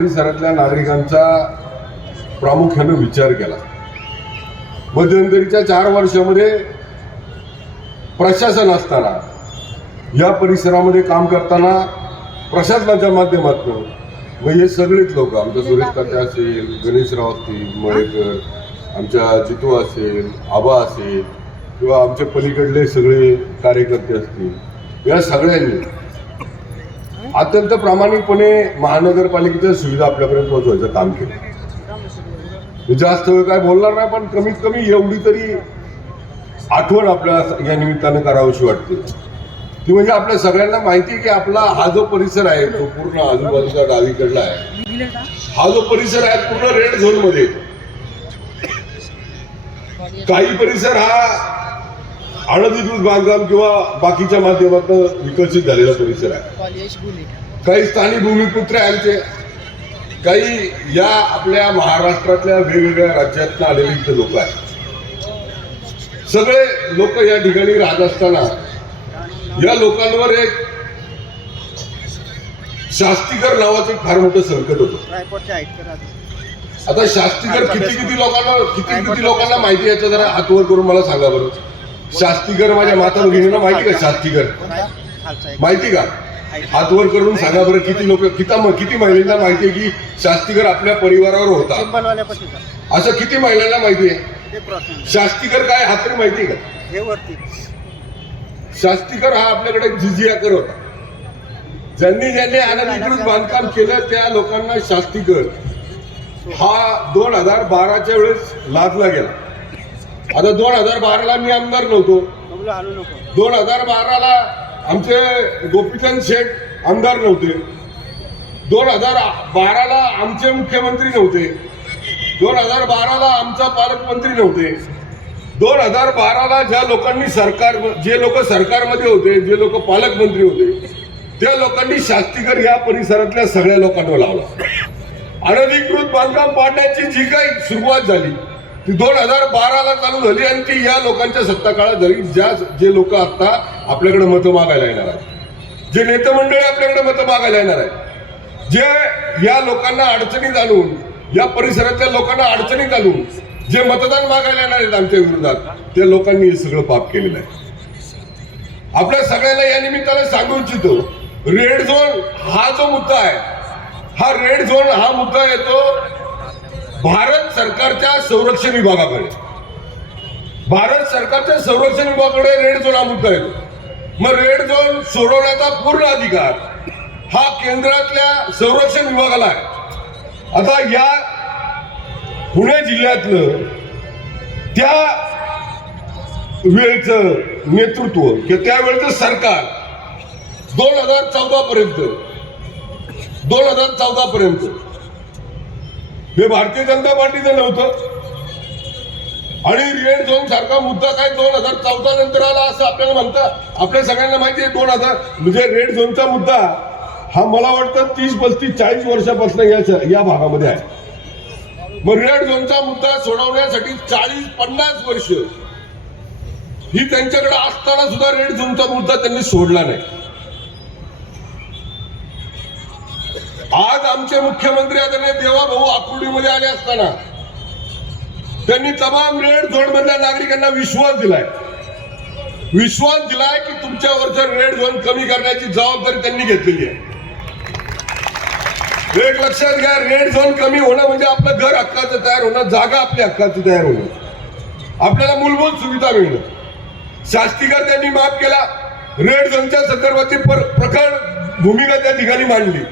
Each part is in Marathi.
परिसरातल्या नागरिकांचा प्रामुख्याने विचार केला। मध्यंतरीच्या 4 वर्षामध्ये प्रशासन असताना या परिसरामध्ये काम करताना प्रशासनाच्या माध्यमातून हे सगळेच लोक आमच्या सुरेश काटे असेल, गणेशराव असतील, मळेकर, आमच्या जितू असेल, आबा असेल किंवा आमच्या पलीकडले सगळे कार्यकर्ते असतील, या सगळ्यांनी अत्यंत प्रामाणिकपणे महानगरपालिकेच्या सुविधा आपल्यापर्यंत पोहोचवायचं काम केलं। जास्त वेळ काय बोलणार नाही, पण कमीत कमी एवढी तरी आठवण आपल्याला या निमित्तानं करावीशी वाटते। ती म्हणजे आपल्या सगळ्यांना माहिती आहे की आपला हा जो परिसर आहे तो पूर्ण आजूबाजूचा डावीकडला आहे। हा जो परिसर आहे पूर्ण रेड झोन मध्ये। काही परिसर हा अनधिकृत बांधकाम किंवा बाकीच्या माध्यमातून विकसित झालेला परिसर आहे। काही स्थानिक भूमिपुत्र आमचे, काही या आपल्या महाराष्ट्रातल्या वेगवेगळ्या राज्यातून आलेले इथे लोक आहेत। सगळे लोक या ठिकाणी राहत असताना या लोकांवर एक शास्तीकर नावाचं फार मोठं संकट होतं। आता शास्तीकर किती लोकांना माहिती याचं जरा हातवर करून मला सांगा बरं। शास्तीकर माझ्या माता भगिनींना माहिती का? शास्तीकर माहिती का? हातवर करून सांगा बरं किती लोक, किती महिलांना माहिती आहे की शास्तीकर आपल्या परिवारावर होता? असं किती महिलांना माहिती आहे? शास्तीकर काय हातरी माहिती का? शास्तीकर हा आपल्याकडे जिजियाकर होता। ज्यांनी अनधिकृत बांधकाम केलं त्या लोकांना शास्तीकर हा 2012च्या वेळेस लादला गेला। आता 2012ला मी आमदार नव्हतो, 2012ला आमचे गोपीचंद शेठ आमदार नव्हते, 2012ला आमचे मुख्यमंत्री नव्हते, 2012ला आमचा पालकमंत्री नव्हते, 2012ला ज्या लोकांनी जे लोक सरकारमध्ये होते, जे लोक पालकमंत्री होते, त्या लोकांनी शास्तीकर या परिसरातल्या सगळ्या लोकांवर लावला। अनधिकृत बांधकाम पाडण्याची जी काही सुरुवात झाली ती 2012ला चालू झाली आणि ती या लोकांच्या सत्ता काळात झाली। जे लोक आता आपल्याकडे मतं मागायला येणार आहेत, जे नेते मंडळी आपल्याकडे मतं मागायला येणार आहेत, जे या लोकांना अडचणीत आणून, या परिसरातल्या लोकांना अडचणीत आणून जे मतदान मागायला येणार आहेत आमच्या विरोधात, त्या लोकांनी हे सगळं पाप केलेलं आहे। आपल्या सगळ्यांना या निमित्ताने सांगू इच्छितो, रेड झोन हा जो मुद्दा आहे, हा रेड झोन हा मुद्दा येतो भारत सरकारच्या संरक्षण विभागाकडे। भारत सरकारच्या संरक्षण विभागाकडे रेड झोन हा मुद्दा येतो। मग रेड झोन सोडवण्याचा पूर्ण अधिकार हा केंद्रातल्या संरक्षण विभागाला आहे। आता या पुणे जिल्ह्यातलं त्या वेळचं नेतृत्व किंवा त्यावेळचं सरकार 2014 पर्यंत हे भारतीय जनता पार्टीचं नव्हतं। आणि रेड झोन सारखा मुद्दा काय 2014 नंतर आला असं आपल्याला म्हणतात। आपल्या सगळ्यांना माहिती आहे 2000 म्हणजे रेड झोनचा मुद्दा हा मला वाटतं 30, 35, 40 वर्षापासून या भागामध्ये आहे। मग रेड झोनचा मुद्दा सोडवण्यासाठी 40-50 वर्ष ही त्यांच्याकडे असताना सुद्धा रेड झोनचा मुद्दा त्यांनी सोडला नाही। आज आमचे मुख्यमंत्री आदरणीय देवाभाऊ आकुर्डीमध्ये आले असताना त्यांनी तमाम रेड झोन मधल्या नागरिकांना विश्वास दिलाय की तुमच्यावरचं रेड झोन कमी करण्याची जबाबदारी त्यांनी घेतलेली आहे। एक लक्षात घ्या, रेड झोन कमी होणं म्हणजे आपलं घर हक्काचं तयार होणं, जागा आपल्या हक्काची तयार होणं, आपल्याला मूलभूत सुविधा मिळणं। शास्तीकर त्यांनी माफ केला, रेड झोनच्या संदर्भातील प्रखर भूमिका त्या ठिकाणी मांडली।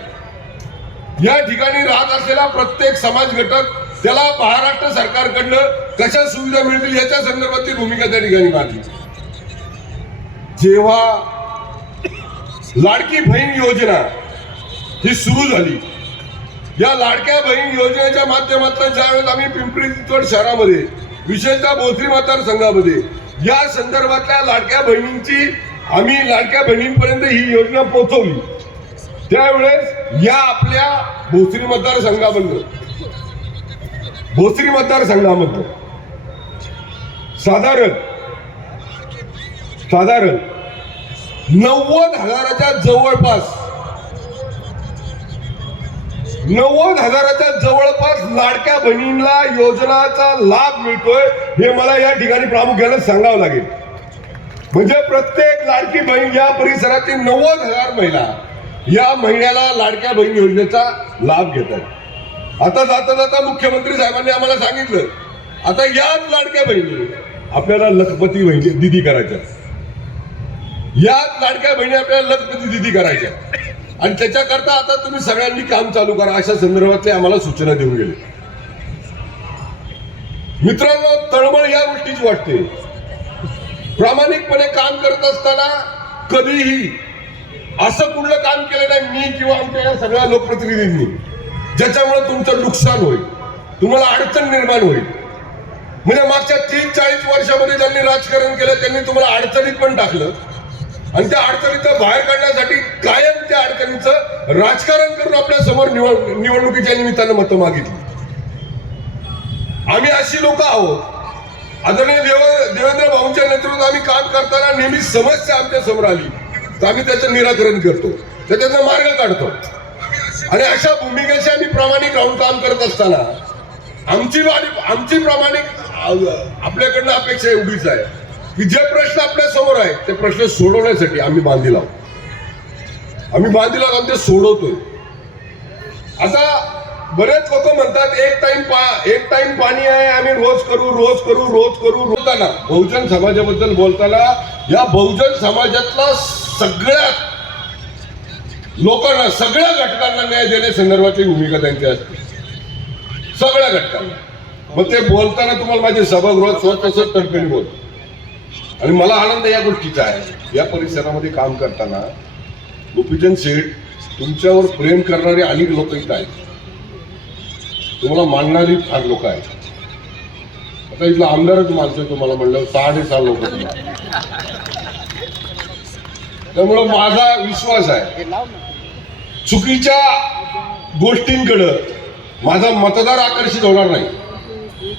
या ठिकाणी राहत असलेला प्रत्येक समाज घटक त्याला महाराष्ट्र सरकारकडनं कशा सुविधा मिळतील याच्या संदर्भातली भूमिका त्या ठिकाणी मांडली। जेव्हा लाडकी बहीण योजना ही सुरू झाली, या लाडक्या बहीण योजनेच्या माध्यमातून ज्यावेळेस आम्ही पिंपरी चिंचवड शहरामध्ये विशेषतः भोसरी मतदारसंघामध्ये या संदर्भातल्या लाडक्या बहिणींपर्यंत ही योजना पोहोचवली, त्यावेळेस या आपल्या भोसरी मतदारसंघामध्ये साधारण 90,000च्या जवळपास 90,000च्या जवळपास लाडक्या बहिणींना योजनाचा लाभ मिळतोय, हे मला या ठिकाणी प्रामुख्याने सांगावं लागेल. म्हणजे प्रत्येक लाडकी बहीण या परिसरातील 90,000 महिला या महिन्याला लाडक्या बहीण योजनेचा लाभ घेतात. आता जाता जाता मुख्यमंत्री साहेबांनी आम्हाला सांगितलं, आता याच लाडक्या बहिणी आपल्याला लखपती बहिणी दिदी करायच्या, याच लाडक्या बहिणी आपल्याला लखपती दिदी करायच्या, आणि त्याच्याकरता आता तुम्ही सगळ्यांनी काम चालू करा, अशा संदर्भातले आम्हाला सूचना देऊन गेले. मित्रांनो, तळमळ या गोष्टीची वाटते. प्रामाणिकपणे काम करत असताना कधीही असं कुठलं काम केलं नाही मी किंवा आमच्या या सगळ्या लोकप्रतिनिधींनी ज्याच्यामुळे तुमचं नुकसान होईल, तुम्हाला अडचण निर्माण होईल. म्हणजे मागच्या 30-40 वर्षामध्ये ज्यांनी राजकारण केलं त्यांनी तुम्हाला अडचणीत पण टाकलं, आणि त्या अडचणीचं बाहेर काढण्यासाठी कायम त्या अडचणीचं राजकारण करून आपल्या समोर निवडणुकीच्या निमित्तानं मतं मागितली. आम्ही अशी लोक आहोत. आदरणीय देवेंद्र भाऊंच्या नेतृत्वात आम्ही काम करताना नेहमी समस्या आमच्या समोर आली तर आम्ही त्याचं निराकरण करतो, त्याचा मार्ग काढतो, आणि अशा भूमिकेशी आम्ही प्रामाणिक राहून काम करत असताना आमची प्रामाणिक आपल्याकडनं अपेक्षा एवढीच आहे की जे प्रश्न आपल्या समोर आहेत ते प्रश्न सोडवण्यासाठी आम्ही बांधील आहोत. आम्ही ते सोडवतोय. आता बरेच लोक म्हणतात एक टाइम पाणी आहे, आम्ही रोज करू बोलताना बहुजन समाजाबद्दल बोलताना या बहुजन समाजातला सगळ्यात लोकांना, सगळ्या घटकांना न्याय देण्यासंदर्भातली भूमिका त्यांची असते, सगळ्या घटकांना. मग ते बोलताना तुम्हाला माझे सभागृहात स्वतःच तडफेने बोलतो, आणि मला आनंद या गोष्टीचा आहे. या परिसरामध्ये काम करताना गोपीचंद शेठ, तुमच्यावर प्रेम करणारे अनेक लोक इथं आहेत, तुम्हाला मानणारी फार लोक आहेत. आता इथला आमदारच मानतोय तुम्हाला म्हणलं 6.5 लोक. त्यामुळं माझा विश्वास आहे चुकीच्या गोष्टींकडं माझा मतदार आकर्षित होणार नाही.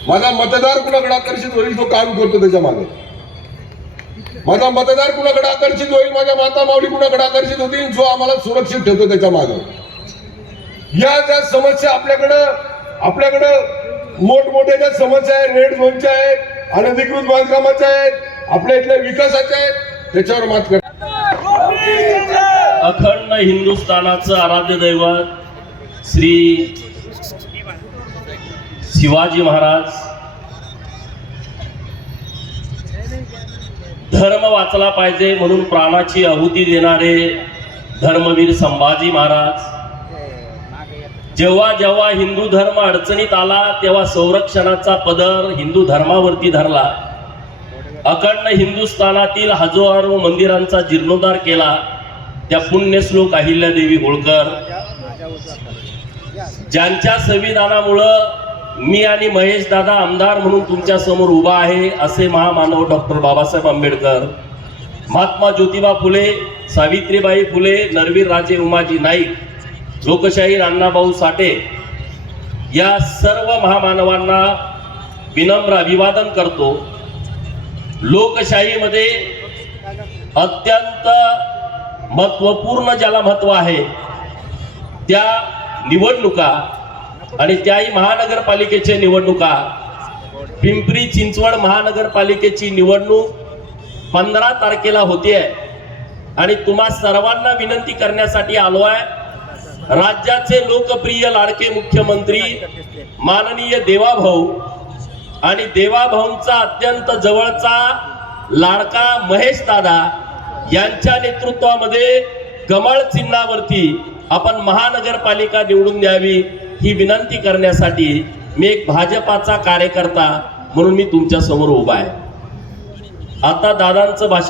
माझा मतदार कुणाकडे आकर्षित होईल जो काम करतो त्याच्या मागे. माझा मतदार कुणाकडे आकर्षित होईल, माझ्या माता माऊली कुणाकडे आकर्षित होतील जो आम्हाला सुरक्षित ठेवतो त्याच्या मागे. या ज्या समस्या आपल्याकडं मोठमोठ्या ज्या समस्या आहेत, रेड झोनच्या आहेत, अनधिकृत बांधकामाच्या आहेत, आपल्या इथल्या विकासाच्या आहेत, त्याच्यावर मात कर. अखंड हिंदुस्थानाचं आराध्य दैवत श्री शिवाजी महाराज, धर्म वाचला पाहिजे म्हणून प्राणाची आहुती देणारे धर्मवीर संभाजी महाराज, जेव्हा जेव्हा हिंदू धर्म अडचणीत आला तेव्हा संरक्षणाचा पदर हिंदू धर्मावरती धरला. अखंड हिंदुस्थानातील हजारो मंदिरांचा जीर्णोद्धार केला त्या पुण्यश्लोक अहिल्यादेवी होळकर, ज्यांच्या संविधानामुळं मी आणि महेश दादा आमदार म्हणून तुमच्या समोर उभा आहे, असे महामानव डॉक्टर बाबासाहेब आंबेडकर, महात्मा ज्योतिबा फुले, सावित्रीबाई फुले, नरवीर राजे उमाजी नाईक, लोकशाही अण्णाभाऊ साठे, या सर्व महामानवांना विनम्र अभिवादन करतो. लोकशाहीमध्ये अत्यंत महत्वपूर्ण ज्याला महत्व आहे त्या निवडणुका, आणि त्याही महानगरपालिकेच्या निवडणुका, पिंपरी चिंचवड महानगरपालिकेची निवडणूक 15 तारखेला होते, आणि तुम्हा सर्वांना विनंती करण्यासाठी आलो आहे. राज्याचे लोकप्रिय लाडके मुख्यमंत्री माननीय देवाभाऊ आणि देवाभाऊंचा अत्यंत जवळचा लाडका महेश दादा यांच्या नेतृत्वामध्ये कमळ चिन्हावरती आपण महानगरपालिका निवडून द्यावी ही विनंती करण्यासाठी मी एक भाजपाचा कार्यकर्ता म्हणून मी तुमच्या समोर उभा आहे. आता दादांचं भाषण